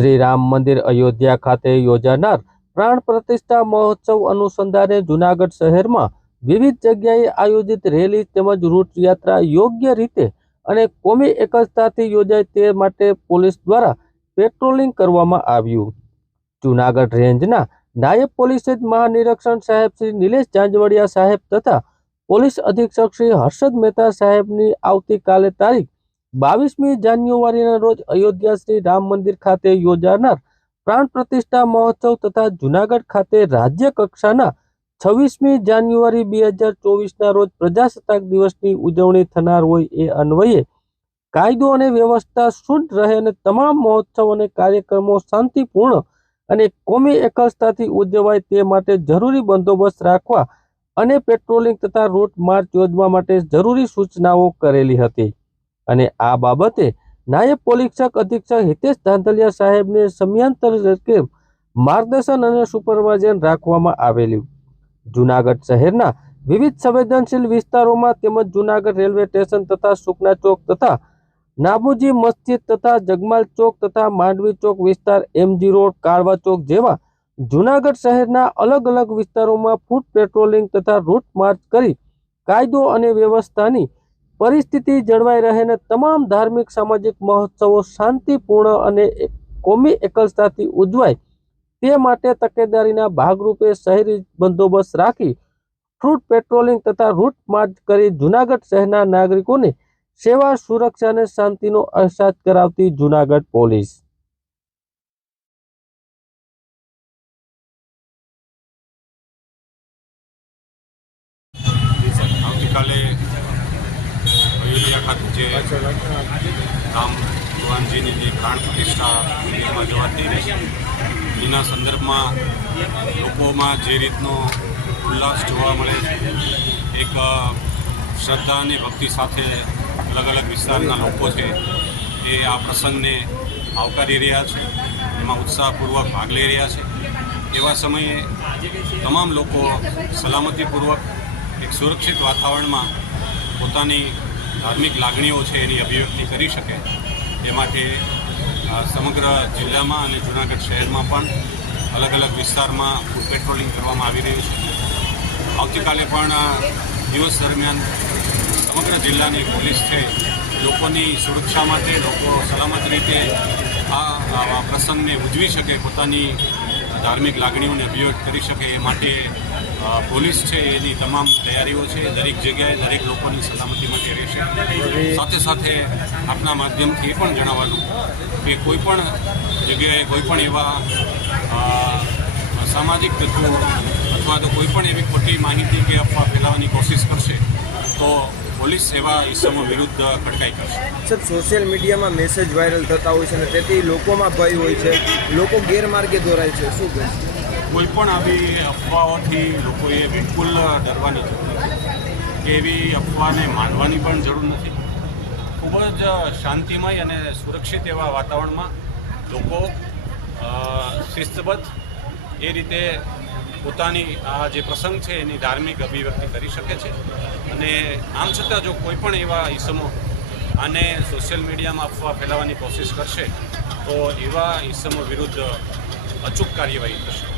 શ્રી રામ મંદિર અયોધ્યા ખાતે યોજાનાર પ્રાણ પ્રતિષ્ઠા મહોત્સવ અનુસંધાને જુનાગઢ શહેરમાં વિવિધ જગ્યાએ આયોજિત રેલી તેમજ રૂટ યાત્રા યોગ્ય રીતે અને કોમી એકતાથી યોજાય તે માટે પોલીસ દ્વારા પેટ્રોલિંગ કરવામાં આવ્યું. જુનાગઢ રેન્જના નાયબ પોલીસ મહાનિરીક્ષણ સાહેબ શ્રી નિલેશ જાંજવડિયા સાહેબ તથા પોલીસ અધિક્ષક શ્રી હર્ષદ મહેતા સાહેબની આવતીકાલે તારીખ બાવીસમી જાન્યુઆરીના રોજ અયોધ્યા શ્રી રામ મંદિર ખાતે યોજાનાર પ્રાણ પ્રતિષ્ઠા મહોત્સવ તથા જુનાગઢ ખાતે રાજ્ય કક્ષાના છવ્વીસમી જાન્યુઆરી બે હજાર ચોવીસના રોજ પ્રજાસત્તાક દિવસની ઉજવણી થનાર હોય એ અન્વયે કાયદો અને વ્યવસ્થા શુદ્ધ રહે અને તમામ મહોત્સવ અને કાર્યક્રમો શાંતિપૂર્ણ અને કોમી એકલતાથી ઉજવાય તે માટે જરૂરી બંદોબસ્ત રાખવા અને પેટ્રોલિંગ તથા રૂટ માર્ચ યોજવા માટે જરૂરી સૂચનાઓ કરેલી હતી. અને આ બાબતે નાયબ પોલીક્ષક અધિક્ષક હિતેશ ધાંધલિયા સાહેબને સમયાંતર માર્ગદર્શન અને સુપરવાઇઝન રાખવામાં આવેલું. જુનાગઢ શહેરના વિવિધ સંવેદનશીલ વિસ્તારોમાં તેમજ જુનાગઢ રેલવે સ્ટેશન તથા સુકના ચોક તથા નાબુજી મસ્જિદ તથા જગમાલ ચોક તથા માંડવી ચોક વિસ્તાર એમજી રોડ, કાળવા ચોક જેવા જુનાગઢ શહેરના અલગ અલગ વિસ્તારોમાં ફૂટ પેટ્રોલિંગ તથા રૂટ માર્ચ કરી કાયદો અને વ્યવસ્થાની પરિસ્થિતિ જળવાઈ રહે અને તમામ ધાર્મિક, સામાજિક મહોત્સવો શાંતિપૂર્ણ અને કોમી એકલતાથી ઉજવાય તે માટે તકેદારીના ભાગરૂપે શહેરી બંદોબસ્ત રાખી ફ્રૂટ પેટ્રોલિંગ તથા રૂટ માર્ચ કરી જુનાગઢ શહેરના નાગરિકોને સેવા, સુરક્ષા અને શાંતિનો અહેસાસ કરાવતી જુનાગઢ પોલીસ. ખાતે જે રામ ભગવાનજીની જે પ્રાણ પ્રતિષ્ઠા મંદિરમાં જવાતી છે એના સંદર્ભમાં લોકોમાં જે રીતનો ઉલ્લાસ જોવા મળે છે એક શ્રદ્ધા અને ભક્તિ સાથે અલગ અલગ વિસ્તારના લોકો છે એ આ પ્રસંગને આવકારી રહ્યા છે એમાં ઉત્સાહપૂર્વક ભાગ લઈ રહ્યા છે. એવા સમયે તમામ લોકો સલામતીપૂર્વક એક સુરક્ષિત વાતાવરણમાં પોતાની ધાર્મિક લાગણીઓ છે એની અભિવ્યક્તિ કરી શકે. એ માટે સમગ્ર જિલ્લામાં અને જૂનાગઢ શહેરમાં પણ અલગ અલગ વિસ્તારમાં ફૂડ પેટ્રોલિંગ કરવામાં આવી રહ્યું છે. આવતીકાલે પણ દિવસ દરમિયાન સમગ્ર જિલ્લાની પોલીસ છે, લોકોની સુરક્ષા માટે લોકો સલામત રીતે આ પ્રસંગને ઉજવી શકે, પોતાની ધાર્મિક લાગણીઓને અભિવ્યક્ત કરી શકે, એ માટે પોલીસ છે એની તમામ તૈયારીઓ છે, દરેક જગ્યાએ દરેક લોકોની સલામતી માટે રહેશે. સાથે સાથે આપના માધ્યમથી એ પણ જણાવવાનું કે કોઈ પણ જગ્યાએ કોઈ પણ એવા સામાજિક તત્વો અથવા તો કોઈ પણ એવી ખોટી માહિતી કે અફવા ફેલાવવાની કોશિશ કરશે, તો પોલીસ એવા ઇસમો વિરુદ્ધ કડકાઈ કરશે. સર સોશિયલ મીડિયામાં મેસેજ વાયરલ થતા હોય છે અને તેથી લોકોમાં ભય હોય છે. લોકો ગેરમાર્ગે દોરાય છે. શું કહે કોઈ પણ આવી અફવાઓથી લોકોએ બિલકુલ ડરવાની જરૂર નથી. કે એવી અફવાને માનવાની પણ જરૂર નથી. ખૂબ જ શાંતિમય અને સુરક્ષિત એવા વાતાવરણમાં લોકો શિસ્તબદ્ધ એ રીતે પોતાની આ જે પ્રસંગ છે એની ધાર્મિક અભિવ્યક્તિ કરી શકે છે. અને આમ છતાં જો કોઈ પણ એવા ઈસમો આને સોશિયલ મીડિયામાં અફવા ફેલાવવાની કોશિશ કરશે, તો એવા ઈસમો વિરુદ્ધ અચૂક કાર્યવાહી થશે.